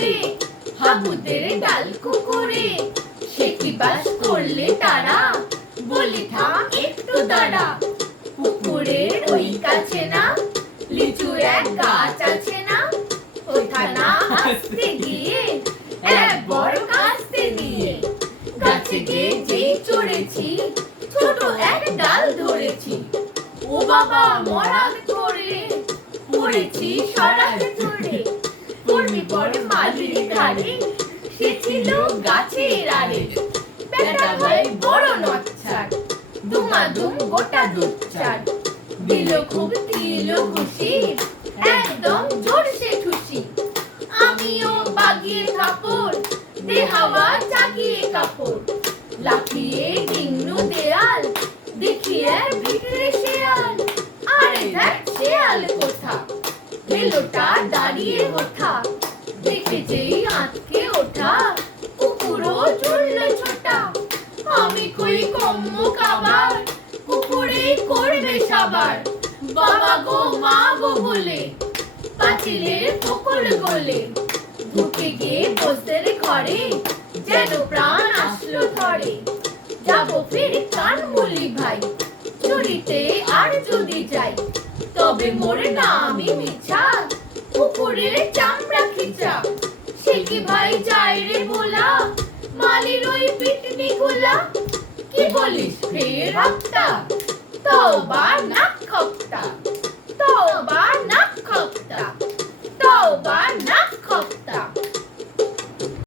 করে হাবুদের ডাল কুকুরে সে কি বাস করলে তারা বলি থাম একটু দাঁড়া পুকুরের ওই কাছে না লিচুর এক গাছ আছে না ওইখানা আসতে গিয়ে এক বড় কাস্তে দিয়ে গাছে গিয়ে যেই চড়েছি ছোট এক ডাল ধরেছি ও বাবা মরাদ করে পড়েছি সরাতে ধরে কর্মী বড় মাঝির ঘাড়ে সে ছিল গাছের আড়ে বেটা ভাই বড় নচ্ছার দুমাদুম গোটা দুচ্ছার দিল খুব দিল খুশি একদম জোরসে ঠুসি আমিও বাগিয়ে কাপড় দে হাওয়া জাগিয়ে কাপড় লাফিয়ে ডিঙ্গু দেয়াল দেখিয়ে ভিতরে শেয়াল আরে দেখ শেয়াল কোথা মেলোটা দাঁড়িয়ে ওঠা দেখে যেই আঁতকে ওঠা কুকুরও চলল ছোটা আমি কই কম্ম কাবার কুকুরে করবে সাবার বাবা গো মা গো বলে পাঁচিলের ফকর গলে ঢুকে গিয়ে বসদের ঘরে যেন প্রাণ আসলো ধরে যাবো ফির কানমুলি ভাই চুরিতে আর যদি যাই তবে মোর নামই মিছা কুকুরের চামড়া খিচা সে কি ভাই যায় রে বলা মালির ওই পিটনি গোলা কি বলিস ফের হপ্তা তওবা নাক খপ্তা তওবা নাক খপ্তা তওবা নাক